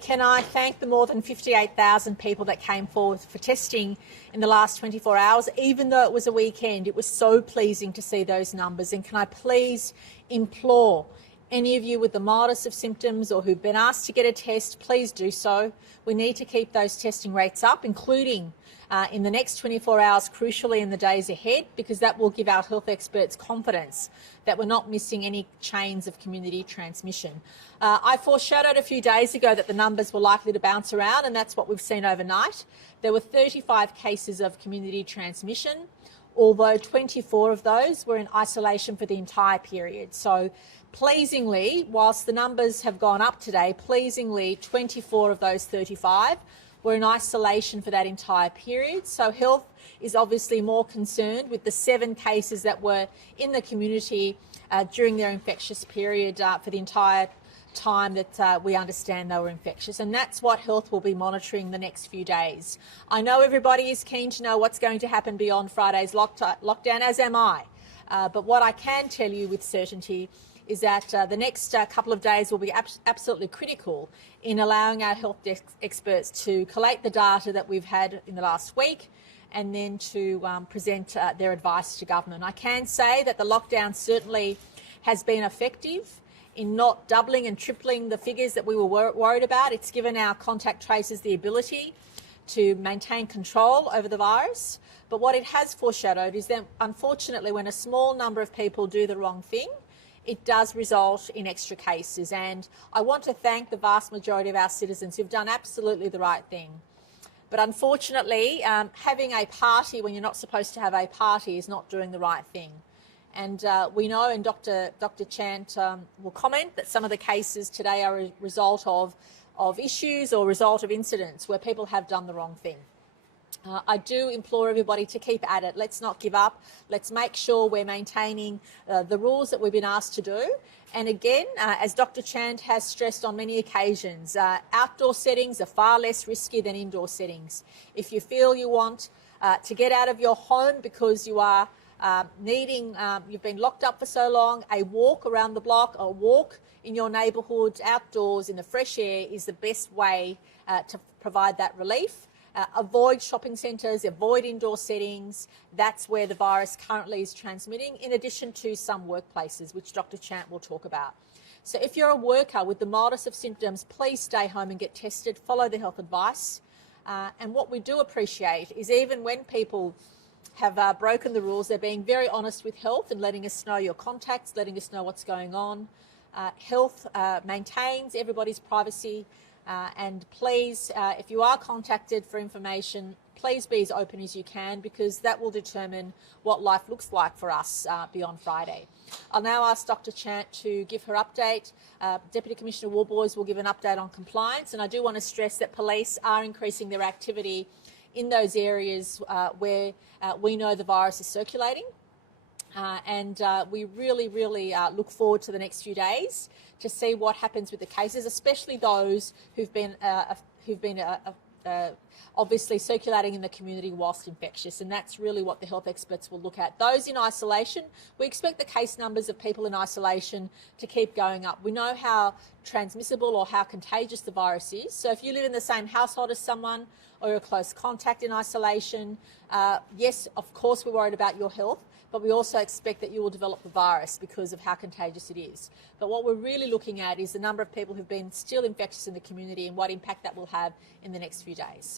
Can I thank the more than 58,000 people that came forward for testing in the last 24 hours, even though it was a weekend. It was so pleasing to see those numbers. And can I please implore any of you with the mildest of symptoms or who've been asked to get a test, please do so. We need to keep those testing rates up, including in the next 24 hours, crucially in the days ahead, because that will give our health experts confidence that we're not missing any chains of community transmission. I foreshadowed a few days ago that the numbers were likely to bounce around, and that's what we've seen overnight. There were 35 cases of community transmission, although 24 of those were in isolation for the entire period. So pleasingly, whilst the numbers have gone up today, pleasingly 24 of those 35 were in isolation for that entire period. So health is obviously more concerned with the 7 cases that were in the community during their infectious period for the entire time that we understand they were infectious, and that's what health will be monitoring the next few days. I know everybody is keen to know what's going to happen beyond Friday's lockdown, as am I, but what I can tell you with certainty is that the next couple of days will be absolutely critical in allowing our health experts to collate the data that we've had in the last week and then to present their advice to government. I can say that the lockdown certainly has been effective in not doubling and tripling the figures that we were worried about. It's given our contact tracers the ability to maintain control over the virus. But what it has foreshadowed is that, unfortunately, when a small number of people do the wrong thing, it does result in extra cases. And I want to thank the vast majority of our citizens who've done absolutely the right thing. But unfortunately, having a party when you're not supposed to have a party is not doing the right thing. And we know, and Dr. Chant will comment, that some of the cases today are a result of issues or result of incidents where people have done the wrong thing. I do implore everybody to keep at it. Let's not give up. Let's make sure we're maintaining the rules that we've been asked to do. And again, as Dr. Chant has stressed on many occasions, outdoor settings are far less risky than indoor settings. If you feel you want to get out of your home because you are you've been locked up for so long, a walk around the block, a walk in your neighbourhood, outdoors in the fresh air is the best way to provide that relief. Avoid shopping centres, avoid indoor settings. That's where the virus currently is transmitting, in addition to some workplaces, which Dr. Chant will talk about. So if you're a worker with the mildest of symptoms, please stay home and get tested, follow the health advice. And what we do appreciate is even when people have broken the rules, they're being very honest with health and letting us know your contacts, letting us know what's going on. Health maintains everybody's privacy. And please, if you are contacted for information, please be as open as you can, because that will determine what life looks like for us beyond Friday. I'll now ask Dr. Chant to give her update. Deputy Commissioner Warboys will give an update on compliance, and I do want to stress that police are increasing their activity in those areas where we know the virus is circulating. And we really look forward to the next few days to see what happens with the cases, especially those who've been obviously circulating in the community whilst infectious, and that's really what the health experts will look at. Those in isolation, we expect the case numbers of people in isolation to keep going up. We know how transmissible or how contagious the virus is, so if you live in the same household as someone or you're a close contact in isolation, yes, of course we're worried about your health, but we also expect that you will develop the virus because of how contagious it is. But what we're really looking at is the number of people who've been still infectious in the community and what impact that will have in the next few days.